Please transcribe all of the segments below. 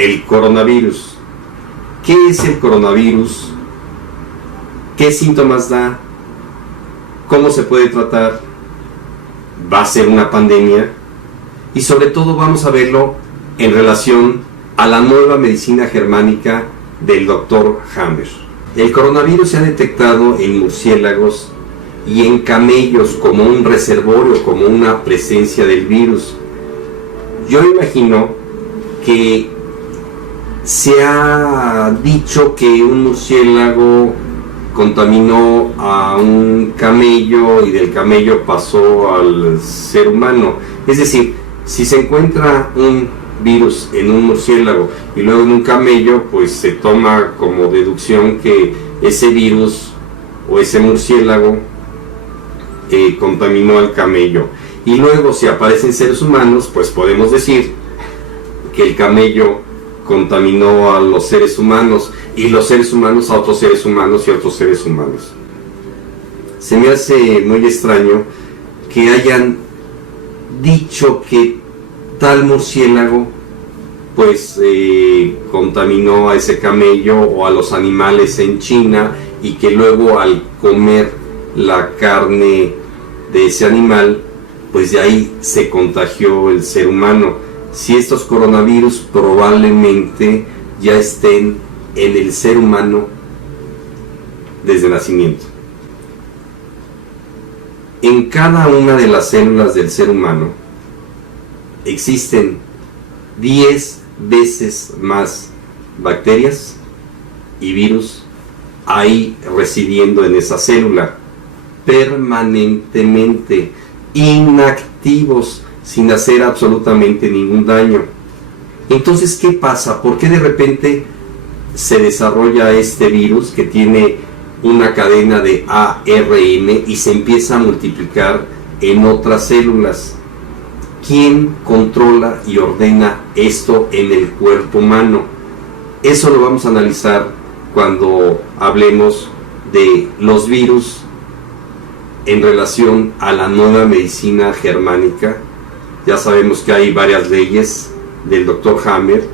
el coronavirus. ¿Qué es el coronavirus? ¿Qué síntomas da? ¿Cómo se puede tratar? ¿Va a ser una pandemia? Y sobre todo vamos a verlo en relación a la nueva medicina germánica del Dr. Hammer. El coronavirus se ha detectado en murciélagos y en camellos como un reservorio, como una presencia del virus. Yo imagino que se ha dicho que un murciélago contaminó a un camello y del camello pasó al ser humano. Es decir, si se encuentra un virus en un murciélago y luego en un camello, pues se toma como deducción que ese virus o ese murciélago contaminó al camello. Y luego si aparecen seres humanos, pues podemos decir que el camello contaminó a los seres humanos y los seres humanos a otros seres humanos y a otros seres humanos. Se me hace muy extraño que hayan dicho que tal murciélago pues contaminó a ese camello o a los animales en China y que luego al comer la carne de ese animal pues de ahí se contagió el ser humano. Si estos coronavirus probablemente ya estén en el ser humano desde el nacimiento. En cada una de las células del ser humano existen 10 veces más bacterias y virus ahí residiendo en esa célula, permanentemente, inactivos, sin hacer absolutamente ningún daño. Entonces, ¿qué pasa? ¿Por qué de repente se desarrolla este virus que tiene una cadena de ARN y se empieza a multiplicar en otras células? ¿Quién controla y ordena esto en el cuerpo humano? Eso lo vamos a analizar cuando hablemos de los virus en relación a la nueva medicina germánica. Ya sabemos que hay varias leyes del Dr. Hammer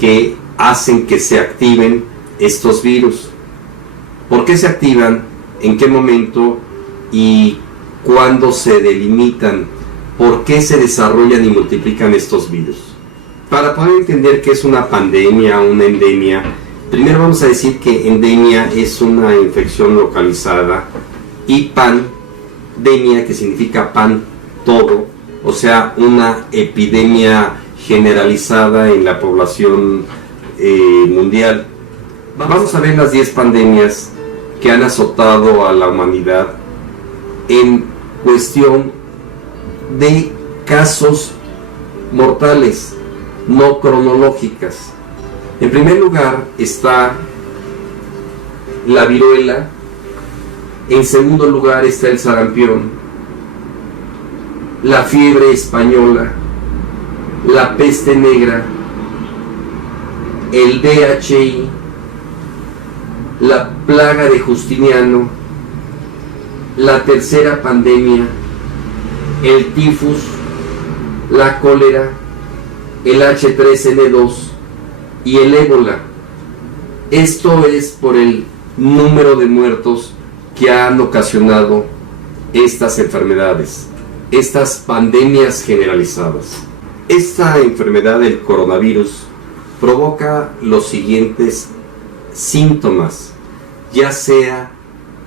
que hacen que se activen estos virus. ¿Por qué se activan? ¿En qué momento? ¿Y cuándo se delimitan? ¿Por qué se desarrollan y multiplican estos virus? Para poder entender qué es una pandemia o una endemia, primero vamos a decir que endemia es una infección localizada y pandemia, que significa pan, todo, o sea, una epidemia generalizada en la población mundial. Vamos a ver las 10 pandemias que han azotado a la humanidad en cuestión de casos mortales, no cronológicas. En primer lugar está la viruela, en segundo lugar está el sarampión, la fiebre española, la peste negra, el VIH, la plaga de Justiniano, la tercera pandemia, el tifus, la cólera, el H3N2 y el ébola. Esto es por el número de muertos que han ocasionado estas enfermedades, estas pandemias generalizadas. Esta enfermedad del coronavirus provoca los siguientes síntomas, ya sea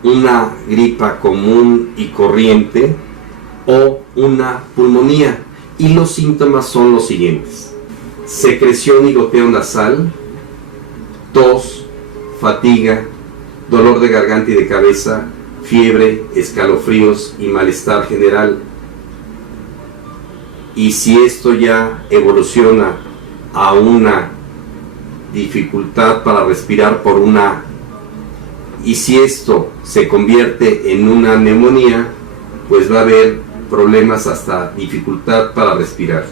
una gripa común y corriente o una pulmonía, y los síntomas son los siguientes: secreción y goteo nasal, tos, fatiga, dolor de garganta y de cabeza, fiebre, escalofríos y malestar general. Y si esto ya evoluciona a una dificultad para respirar y si esto se convierte en una neumonía, pues va a haber problemas hasta dificultad para respirar.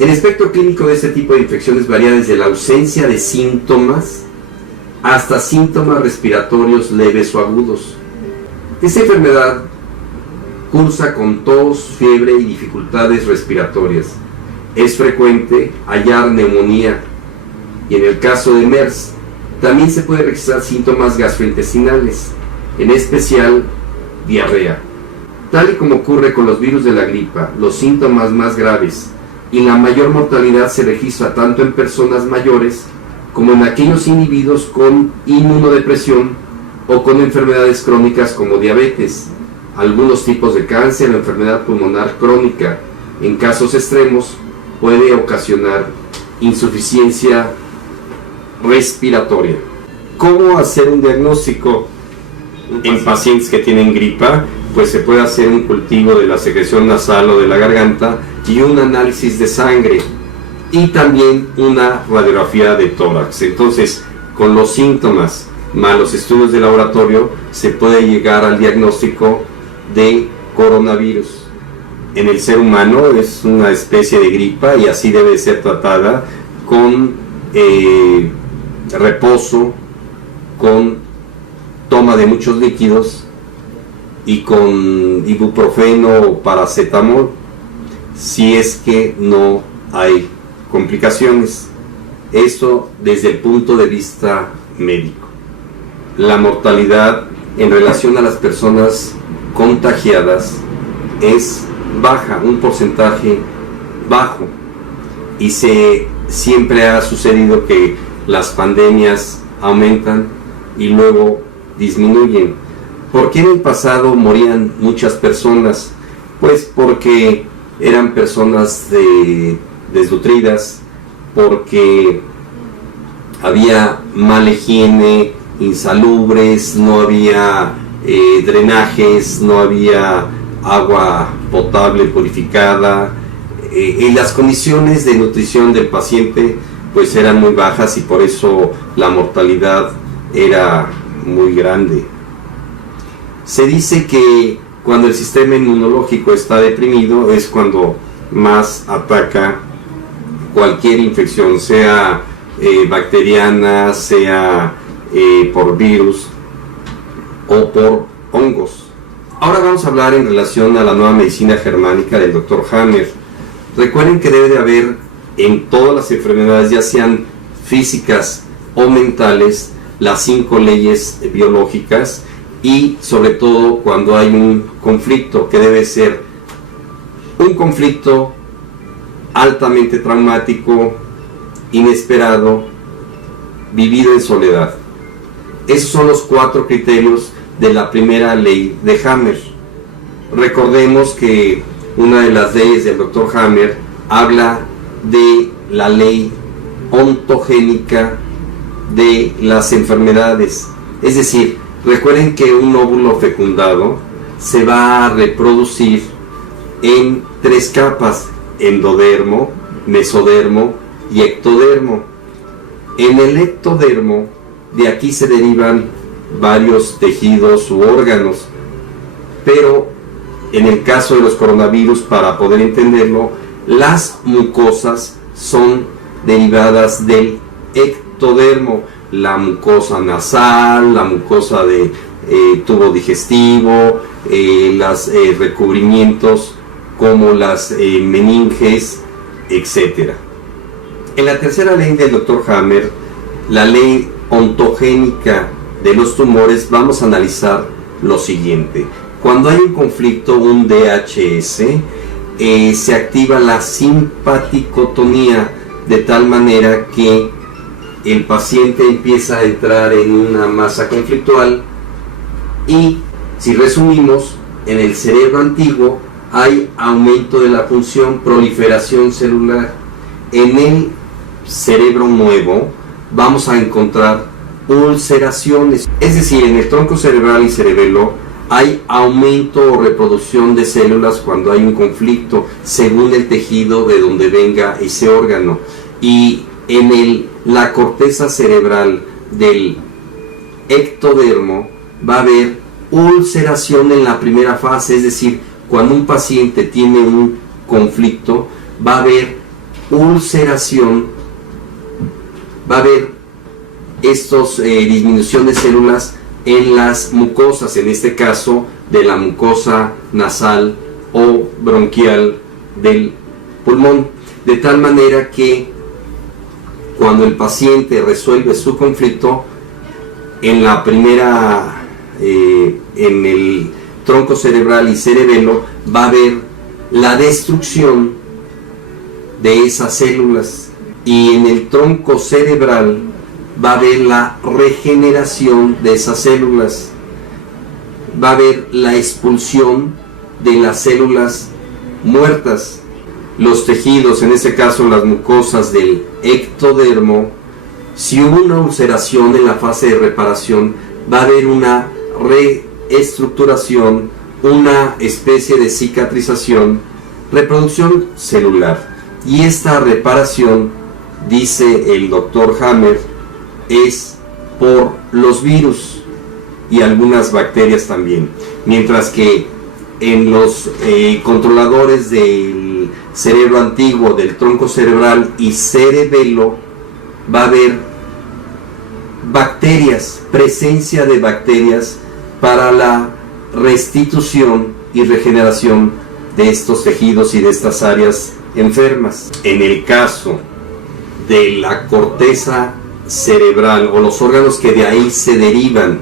El espectro clínico de este tipo de infecciones varía desde la ausencia de síntomas hasta síntomas respiratorios leves o agudos. Esta enfermedad cursa con tos, fiebre y dificultades respiratorias. es frecuente hallar neumonía, y en el caso de MERS también se puede registrar síntomas gastrointestinales, en especial diarrea. Tal y como ocurre con los virus de la gripa, los síntomas más graves y la mayor mortalidad se registra tanto en personas mayores como en aquellos individuos con inmunodepresión o con enfermedades crónicas como diabetes, algunos tipos de cáncer o enfermedad pulmonar crónica. En casos extremos puede ocasionar insuficiencia respiratoria. ¿Cómo hacer un diagnóstico en pacientes que tienen gripa? Pues se puede hacer un cultivo de la secreción nasal o de la garganta y un análisis de sangre y también una radiografía de tórax. Entonces, con los síntomas más los estudios de laboratorio se puede llegar al diagnóstico de coronavirus. En el ser humano es una especie de gripa y así debe ser tratada con reposo, con toma de muchos líquidos y con ibuprofeno o paracetamol, si es que no hay complicaciones. Esto desde el punto de vista médico. La mortalidad en relación a las personas contagiadas es baja, un porcentaje bajo, y siempre ha sucedido que las pandemias aumentan y luego disminuyen. ¿Por qué en el pasado morían muchas personas? Pues porque eran personas desnutridas, porque había mala higiene, insalubres, no había drenajes, no había agua potable purificada, y las condiciones de nutrición del paciente pues eran muy bajas y por eso la mortalidad era muy grande. Se dice que cuando el sistema inmunológico está deprimido es cuando más ataca cualquier infección, sea bacteriana, sea por virus o por hongos. Ahora vamos a hablar en relación a la nueva medicina germánica del Dr. Hammer. Recuerden que debe de haber en todas las enfermedades, ya sean físicas o mentales, las 5 leyes biológicas, y sobre todo cuando hay un conflicto, que debe ser un conflicto altamente traumático, inesperado, vivido en soledad. Esos son los 4 criterios de la primera ley de Hammer. Recordemos que una de las leyes del Dr. Hammer habla de la ley ontogénica de las enfermedades. Es decir, recuerden que un óvulo fecundado se va a reproducir en 3 capas: endodermo, mesodermo y ectodermo. En el ectodermo, de aquí se derivan varios tejidos u órganos, pero en el caso de los coronavirus, para poder entenderlo, las mucosas son derivadas del ectodermo: la mucosa nasal, la mucosa de tubo digestivo, los recubrimientos como las meninges, etc. En la tercera ley del Dr. Hammer, la ley ontogénica de los tumores, vamos a analizar lo siguiente. Cuando hay un conflicto, un DHS, se activa la simpaticotonía, de tal manera que el paciente empieza a entrar en una masa conflictual, y si resumimos, en el cerebro antiguo hay aumento de la función, proliferación celular. En el cerebro nuevo vamos a encontrar ulceraciones, es decir, en el tronco cerebral y cerebelo hay aumento o reproducción de células cuando hay un conflicto, según el tejido de donde venga ese órgano. Y en la corteza cerebral del ectodermo va a haber ulceración en la primera fase, es decir, cuando un paciente tiene un conflicto, va a haber ulceración, va a haber disminución de células en las mucosas, en este caso de la mucosa nasal o bronquial del pulmón, de tal manera que cuando el paciente resuelve su conflicto, en la primera, en el tronco cerebral y cerebelo, va a haber la destrucción de esas células, y en el tronco cerebral va a haber la regeneración de esas células, va a haber la expulsión de las células muertas. Los tejidos, en este caso las mucosas del ectodermo, si hubo una ulceración en la fase de reparación, va a haber una reestructuración, una especie de cicatrización, reproducción celular. Y esta reparación, dice el doctor Hammer, es por los virus y algunas bacterias también. Mientras que en los controladores del cerebro antiguo, del tronco cerebral y cerebelo, va a haber bacterias, presencia de bacterias para la restitución y regeneración de estos tejidos y de estas áreas enfermas. En el caso de la corteza cerebral o los órganos que de ahí se derivan,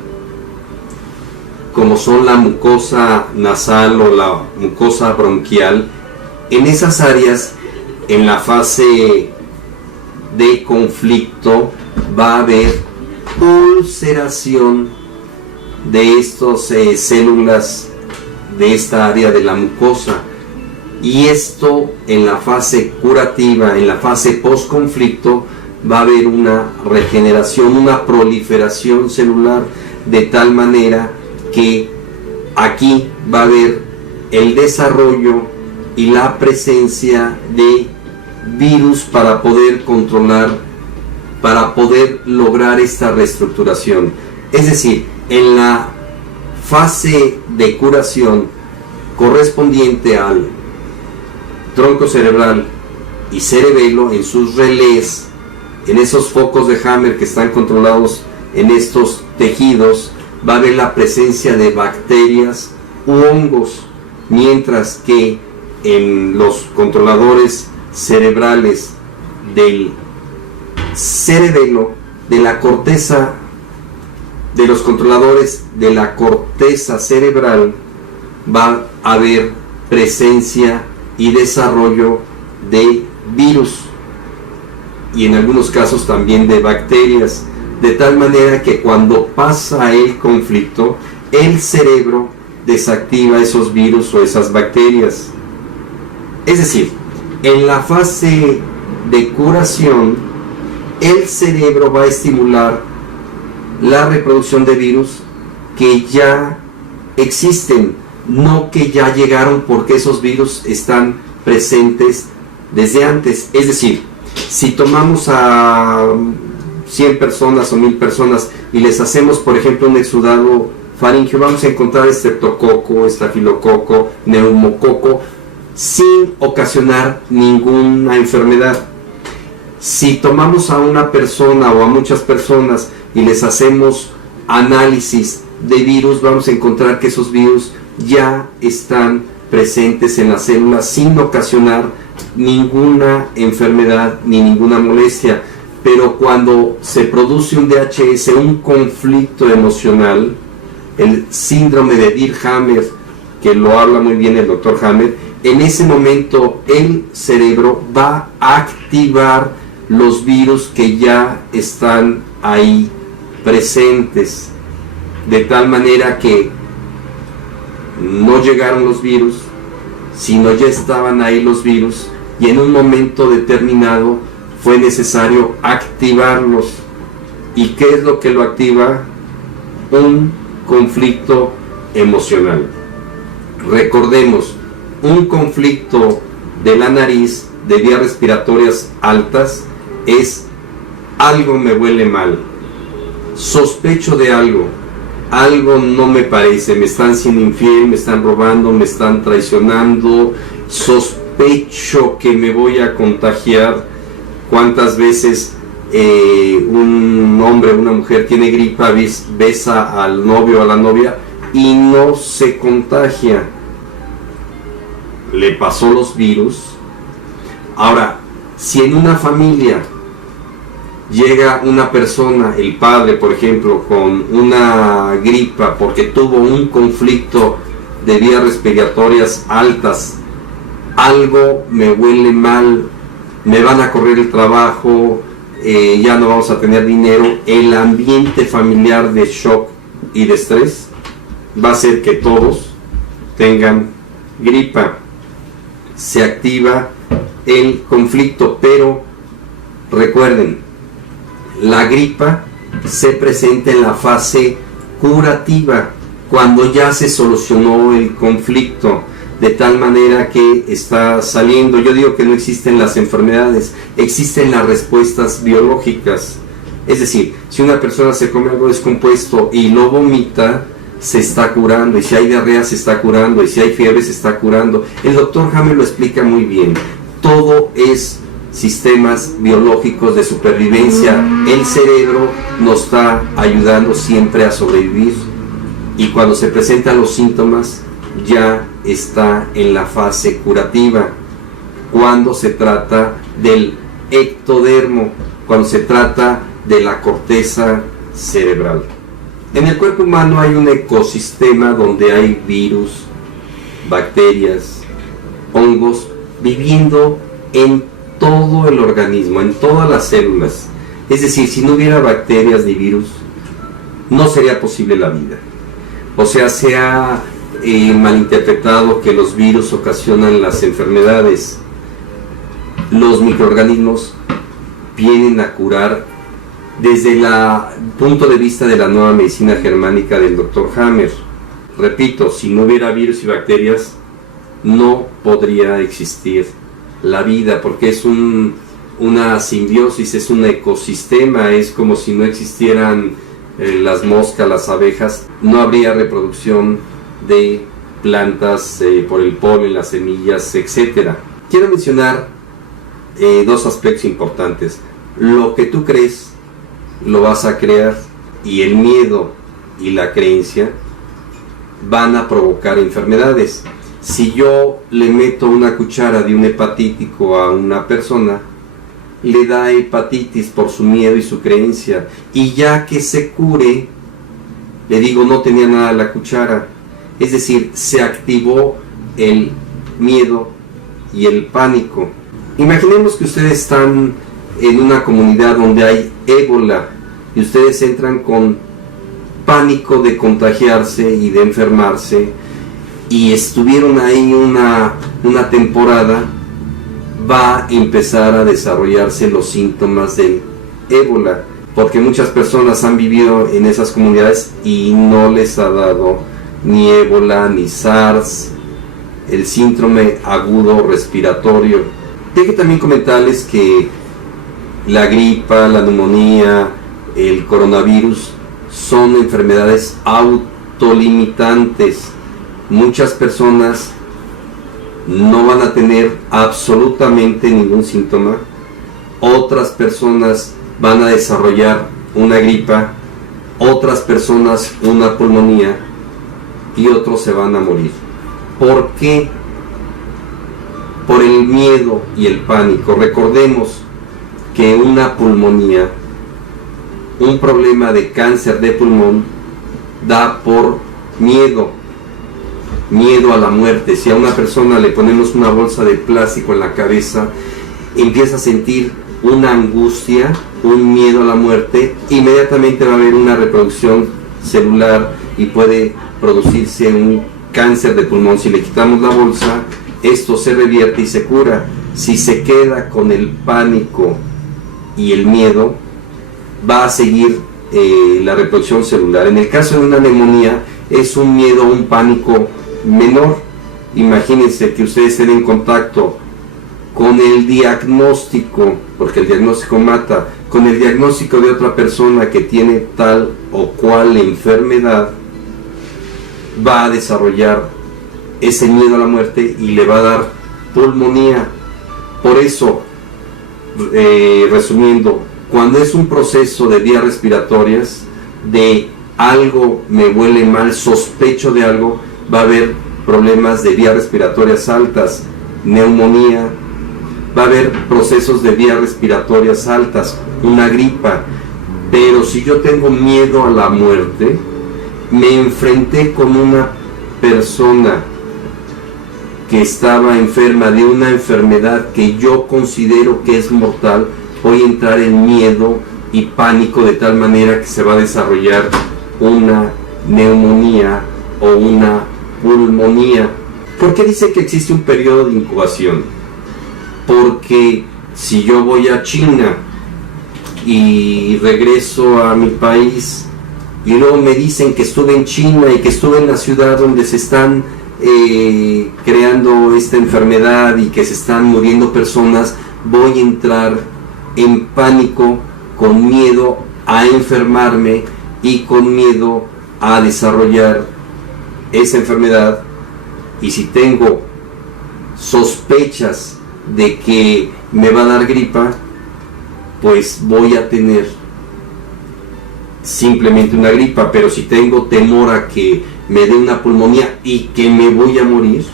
como son la mucosa nasal o la mucosa bronquial, en esas áreas, en la fase de conflicto, va a haber ulceración de estas células de esta área de la mucosa, y esto en la fase curativa, en la fase post-conflicto, va a haber una regeneración, una proliferación celular, de tal manera que aquí va a haber el desarrollo y la presencia de virus para poder controlar, para poder lograr esta reestructuración. Es decir, en la fase de curación correspondiente al tronco cerebral y cerebelo, en sus relés, en esos focos de Hammer que están controlados en estos tejidos, va a haber la presencia de bacterias u hongos, mientras que en los controladores cerebrales del cerebelo, de la corteza, de los controladores de la corteza cerebral, va a haber presencia y desarrollo de virus y en algunos casos también de bacterias, de tal manera que cuando pasa el conflicto, el cerebro desactiva esos virus o esas bacterias. Es decir, en la fase de curación, el cerebro va a estimular la reproducción de virus que ya existen, no que ya llegaron porque esos virus están presentes desde antes. Es decir, si tomamos a 100 personas o 1000 personas y les hacemos, por ejemplo, un exudado faríngeo, vamos a encontrar estreptococo, estafilococo, neumococo, sin ocasionar ninguna enfermedad. Si tomamos a una persona o a muchas personas y les hacemos análisis de virus, vamos a encontrar que esos virus ya están presentes en las células sin ocasionar ninguna enfermedad ni ninguna molestia. Pero cuando se produce un DHS, un conflicto emocional, el síndrome de Dirk-Hammer, que lo habla muy bien el doctor Hammer, en ese momento el cerebro va a activar los virus que ya están ahí presentes, de tal manera que no llegaron los virus, sino ya estaban ahí los virus, y en un momento determinado fue necesario activarlos. ¿Y qué es lo que lo activa? Un conflicto emocional. Recordemos, un conflicto de la nariz, de vías respiratorias altas, es algo me huele mal, sospecho de algo, algo no me parece, me están siendo infiel, me están robando, me están traicionando, sospecho que me voy a contagiar. ¿Cuántas veces un hombre o una mujer tiene gripa, besa al novio o a la novia y no se contagia? Le pasó los virus, Ahora, si en una familia llega una persona, el padre por ejemplo, con una gripa porque tuvo un conflicto de vías respiratorias altas, algo me huele mal, me van a correr el trabajo, ya no vamos a tener dinero, el ambiente familiar de shock y de estrés va a hacer que todos tengan gripa. Se activa el conflicto, pero recuerden, la gripa se presenta en la fase curativa, cuando ya se solucionó el conflicto, de tal manera que está saliendo. Yo digo que no existen las enfermedades, existen las respuestas biológicas. Es decir, si una persona se come algo descompuesto y lo vomita, se está curando, y si hay diarrea se está curando, y si hay fiebre se está curando. El doctor Hammer lo explica muy bien. Todo es sistemas biológicos de supervivencia. El cerebro nos está ayudando siempre a sobrevivir, y cuando se presentan los síntomas ya está en la fase curativa. Cuando se trata del ectodermo, cuando se trata de la corteza cerebral. En el cuerpo humano hay un ecosistema donde hay virus, bacterias, hongos viviendo en todo el organismo, en todas las células. Es decir, si no hubiera bacterias ni virus, no sería posible la vida. O sea, se ha malinterpretado que los virus ocasionan las enfermedades. Los microorganismos vienen a curar desde el punto de vista de la nueva medicina germánica del Dr. Hammer. Repito, si no hubiera virus y bacterias, no podría existir la vida, porque es una simbiosis, es un ecosistema. Es como si no existieran las moscas, las abejas, no habría reproducción de plantas por el polen, las semillas, etc. Quiero mencionar dos aspectos importantes. Lo que tú crees, lo vas a crear, y el miedo y la creencia van a provocar enfermedades. Si yo le meto una cuchara de un hepatítico a una persona, le da hepatitis por su miedo y su creencia, y ya que se cure, le digo no tenía nada la cuchara. Es decir, se activó el miedo y el pánico. Imaginemos que ustedes están en una comunidad donde hay ébola y ustedes entran con pánico de contagiarse y de enfermarse, y estuvieron ahí una temporada. Va a empezar a desarrollarse los síntomas del ébola, porque muchas personas han vivido en esas comunidades y no les ha dado ni ébola ni SARS, el síndrome agudo respiratorio. Tengo que también comentarles que la gripa, la neumonía, el coronavirus son enfermedades autolimitantes. Muchas personas no van a tener absolutamente ningún síntoma, otras personas van a desarrollar una gripa, otras personas una pulmonía, y otros se van a morir. ¿Por qué? Por el miedo y el pánico. Recordemos que una pulmonía, un problema de cáncer de pulmón, da por miedo a la muerte. Si a una persona le ponemos una bolsa de plástico en la cabeza, empieza a sentir una angustia, un miedo a la muerte, inmediatamente va a haber una reproducción celular y puede producirse un cáncer de pulmón. Si le quitamos la bolsa, esto se revierte y se cura. Si se queda con el pánico y el miedo, va a seguir la reproducción celular. En el caso de una neumonía, es un miedo, un pánico menor. Imagínense que ustedes estén en contacto con el diagnóstico, porque el diagnóstico mata, con el diagnóstico de otra persona que tiene tal o cual enfermedad, va a desarrollar ese miedo a la muerte y le va a dar pulmonía. Por eso, resumiendo, cuando es un proceso de vías respiratorias, de algo me huele mal, sospecho de algo, va a haber problemas de vías respiratorias altas, neumonía, va a haber procesos de vías respiratorias altas, una gripa. Pero si yo tengo miedo a la muerte, me enfrenté con una persona que estaba enferma de una enfermedad que yo considero que es mortal, voy a entrar en miedo y pánico de tal manera que se va a desarrollar una neumonía o una pulmonía. ¿Por qué dice que existe un periodo de incubación? Porque si yo voy a China y regreso a mi país y luego me dicen que estuve en China y que estuve en la ciudad donde se están creando esta enfermedad y que se están muriendo personas, voy a entrar en pánico, con miedo a enfermarme y con miedo a desarrollar esa enfermedad. Y si tengo sospechas de que me va a dar gripa, pues voy a tener simplemente una gripa. Pero si tengo temor a que me dé una pulmonía y que me voy a morir,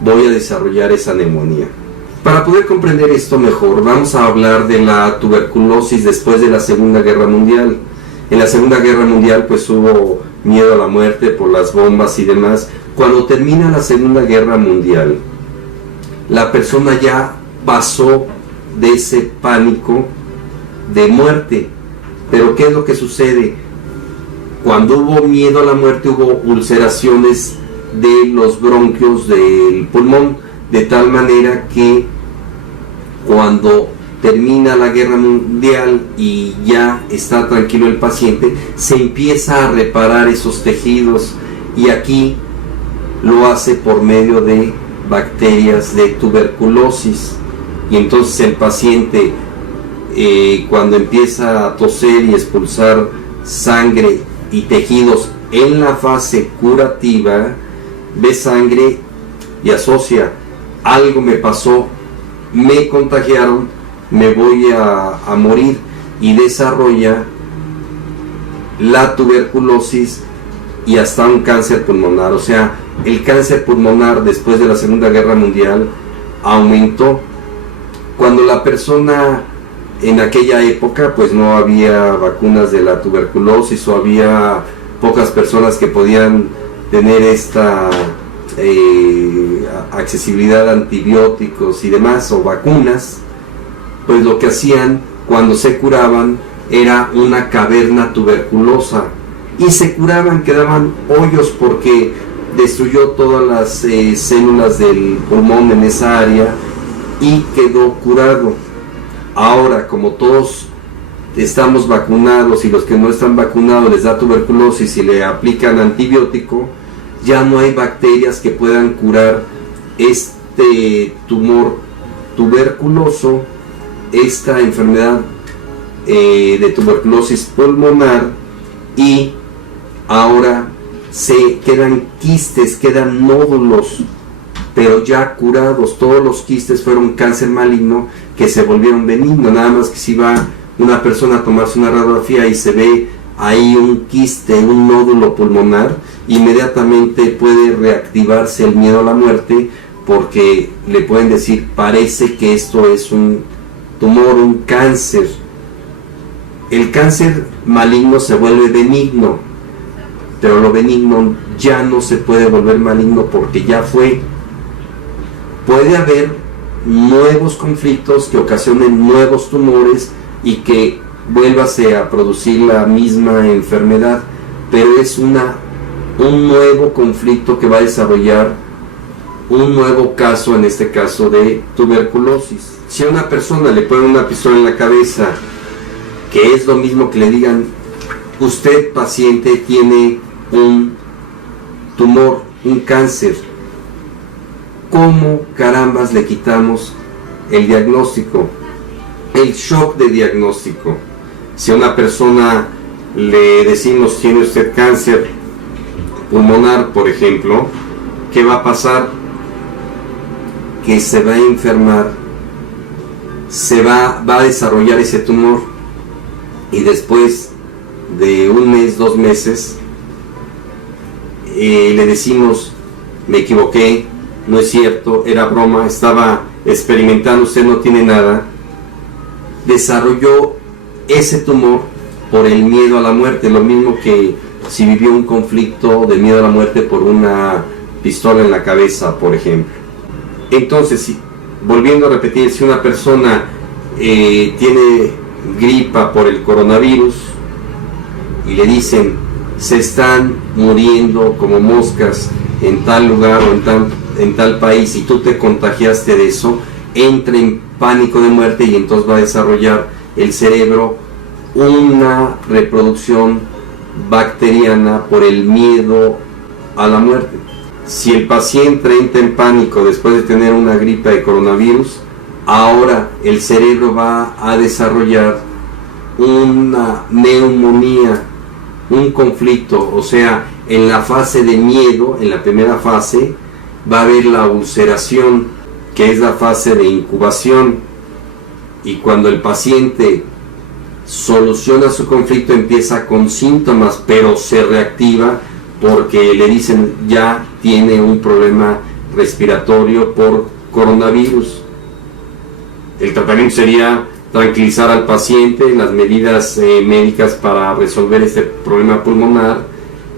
voy a desarrollar esa neumonía. Para poder comprender esto mejor, vamos a hablar de la tuberculosis después de la Segunda Guerra Mundial. En la Segunda Guerra Mundial pues hubo miedo a la muerte por las bombas y demás. Cuando termina la Segunda Guerra Mundial, la persona ya pasó de ese pánico de muerte. Pero ¿qué es lo que sucede? Cuando hubo miedo a la muerte, hubo ulceraciones de los bronquios del pulmón, de tal manera que cuando termina la guerra mundial y ya está tranquilo el paciente, se empieza a reparar esos tejidos, y aquí lo hace por medio de bacterias de tuberculosis. Y entonces el paciente, cuando empieza a toser y expulsar sangre y tejidos en la fase curativa, ve sangre y asocia: algo me pasó, me contagiaron, me voy a morir, y desarrolla la tuberculosis y hasta un cáncer pulmonar. O sea, el cáncer pulmonar después de la Segunda Guerra Mundial aumentó. Cuando la persona, en aquella época pues no había vacunas de la tuberculosis, o había pocas personas que podían tener esta accesibilidad a antibióticos y demás, o vacunas, pues lo que hacían cuando se curaban era una caverna tuberculosa, y se curaban, quedaban hoyos porque destruyó todas las células del pulmón en esa área y quedó curado. Ahora, como todos estamos vacunados y los que no están vacunados les da tuberculosis y le aplican antibiótico, ya no hay bacterias que puedan curar este tumor tuberculoso, esta enfermedad de tuberculosis pulmonar, y ahora se quedan quistes, quedan nódulos, pero ya curados. Todos los quistes fueron cáncer maligno que se volvieron benignos. Nada más que si va una persona a tomarse una radiografía y se ve ahí un quiste, un nódulo pulmonar, inmediatamente puede reactivarse el miedo a la muerte, porque le pueden decir: parece que esto es un tumor, un cáncer. El cáncer maligno se vuelve benigno, pero lo benigno ya no se puede volver maligno porque ya fue. Puede haber nuevos conflictos que ocasionen nuevos tumores y que vuélvase a producir la misma enfermedad, pero es un nuevo conflicto que va a desarrollar un nuevo caso, en este caso de tuberculosis. Si a una persona le ponen una pistola en la cabeza, que es lo mismo que le digan: usted, paciente, tiene un tumor, un cáncer, ¿cómo carambas le quitamos el diagnóstico? El shock de diagnóstico. Si a una persona le decimos: tiene usted cáncer pulmonar, por ejemplo, ¿qué va a pasar? Que se va a enfermar, va a desarrollar ese tumor, y después de un mes, 2 meses, le decimos: me equivoqué, no es cierto, era broma, estaba experimentando, usted no tiene nada, desarrolló ese tumor por el miedo a la muerte, lo mismo que si vivió un conflicto de miedo a la muerte por una pistola en la cabeza, por ejemplo. Entonces, volviendo a repetir, si una persona tiene gripa por el coronavirus y le dicen se están muriendo como moscas en tal lugar o en tal país y tú te contagiaste de eso, entra en pánico de muerte y entonces va a desarrollar el cerebro una reproducción bacteriana por el miedo a la muerte. Si el paciente entra en pánico después de tener una gripe de coronavirus, ahora el cerebro va a desarrollar una neumonía, un conflicto, o sea, en la fase de miedo, en la primera fase, va a haber la ulceración, que es la fase de incubación, y cuando el paciente soluciona su conflicto empieza con síntomas, pero se reactiva porque le dicen ya tiene un problema respiratorio por coronavirus. El tratamiento sería tranquilizar al paciente, las medidas médicas para resolver este problema pulmonar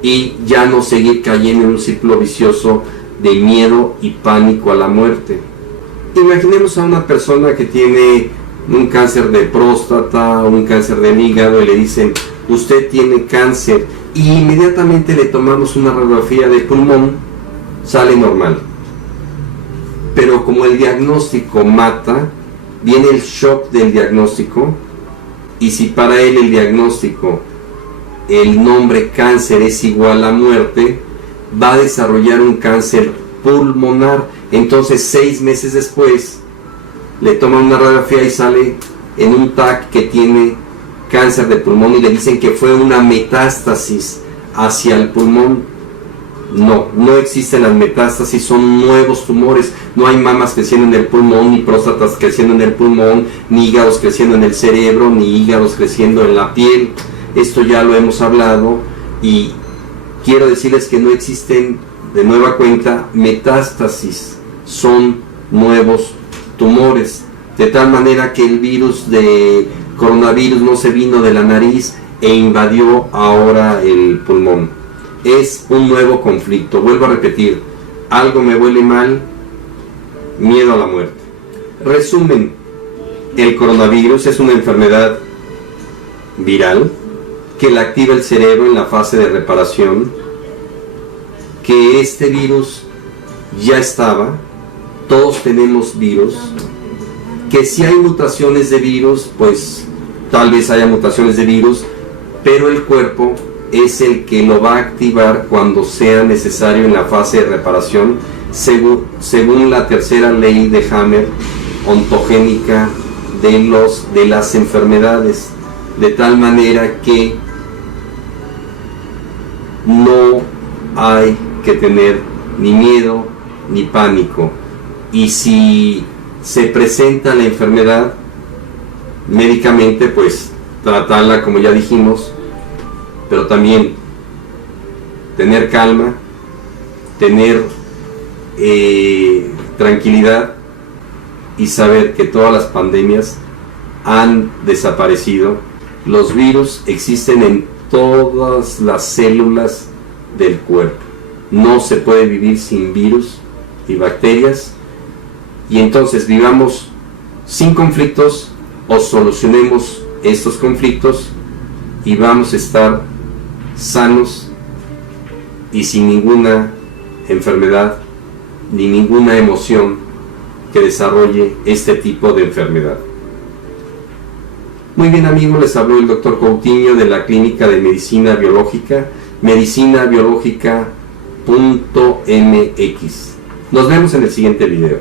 y ya no seguir cayendo en un ciclo vicioso de miedo y pánico a la muerte. Imaginemos a una persona que tiene un cáncer de próstata, un cáncer del hígado y le dicen usted tiene cáncer y inmediatamente le tomamos una radiografía de pulmón, sale normal. Pero como el diagnóstico mata, viene el shock del diagnóstico y si para él el diagnóstico, el nombre cáncer es igual a muerte, va a desarrollar un cáncer pulmonar. Entonces 6 meses después le toman una radiografía y sale en un TAC que tiene cáncer de pulmón y le dicen que fue una metástasis hacia el pulmón. No existen las metástasis, son nuevos tumores. No hay mamas creciendo en el pulmón, ni próstatas creciendo en el pulmón, ni hígados creciendo en el cerebro, ni hígados creciendo en la piel. Esto ya lo hemos hablado y quiero decirles que no existen de nueva cuenta metástasis, son nuevos tumores. De tal manera que el virus de coronavirus no se vino de la nariz e invadió ahora el pulmón. Es un nuevo conflicto. Vuelvo a repetir, algo me huele mal, miedo a la muerte. Resumen, el coronavirus es una enfermedad viral que le activa el cerebro en la fase de reparación, que este virus ya estaba, todos tenemos virus, que si hay mutaciones de virus, pues tal vez haya mutaciones de virus, pero el cuerpo es el que lo va a activar cuando sea necesario en la fase de reparación, según la tercera ley de Hammer ontogénica de las enfermedades, de tal manera que no hay que tener ni miedo ni pánico. Y si se presenta la enfermedad médicamente, pues tratarla como ya dijimos, pero también tener calma, tener tranquilidad y saber que todas las pandemias han desaparecido. Los virus existen en todas las células del cuerpo. No se puede vivir sin virus y bacterias. Y entonces vivamos sin conflictos o solucionemos estos conflictos y vamos a estar sanos y sin ninguna enfermedad ni ninguna emoción que desarrolle este tipo de enfermedad. Muy bien amigos, les habló el Dr. Coutinho de la Clínica de Medicina Biológica, medicinabiológica.mx. Nos vemos en el siguiente video.